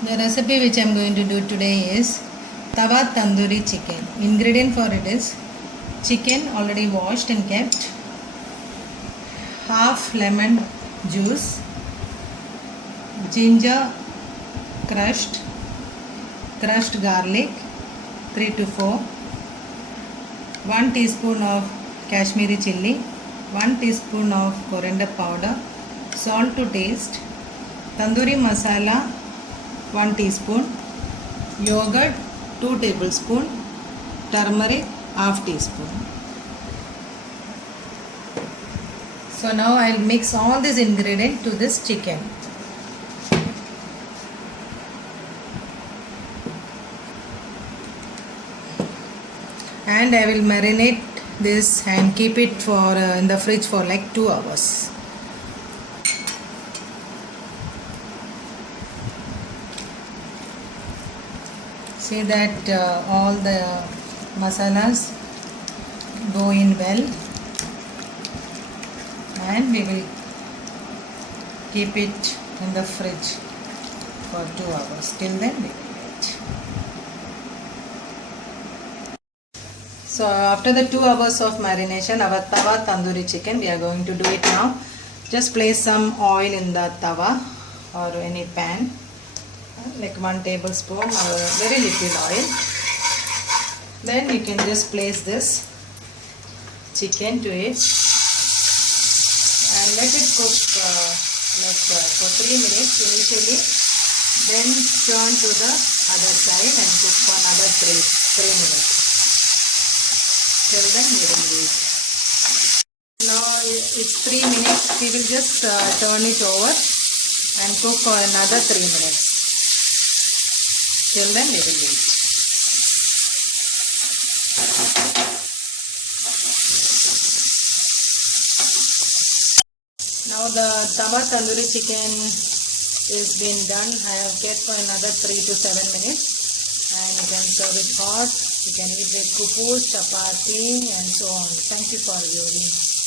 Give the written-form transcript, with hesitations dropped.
The recipe which I am going to do today is Tawa Tandoori chicken. Ingredient for it is chicken already washed and kept, half lemon juice, ginger crushed garlic 3 to 4, 1 teaspoon of kashmiri chilli, 1 teaspoon of coriander powder, salt to taste, tandoori masala 1 teaspoon, yogurt 2 tablespoon, turmeric half teaspoon. So now I will mix all these ingredients to this chicken. And I will marinate this and keep it for in the fridge for like 2 hours. See that all the masalas go in well, and we will keep it in the fridge for 2 hours. Till then we will wait. So after the 2 hours of marination, our tawa tandoori chicken, we are going to do it now. Just place some oil in the tawa or any pan, like 1 tablespoon or very little oil. Then you can just place this chicken to it and let it cook for 3 minutes initially. Then turn to the other side and cook for another 3 minutes. Till then we will wait. Now it's 3 minutes. We will just turn it over and cook for another 3 minutes. Till then we will wait. Now the tawa tandoori chicken is been done. I have kept for another 3 to 7 minutes. And you can serve it hot. You can eat with kupus, chapati and so on. Thank you for viewing.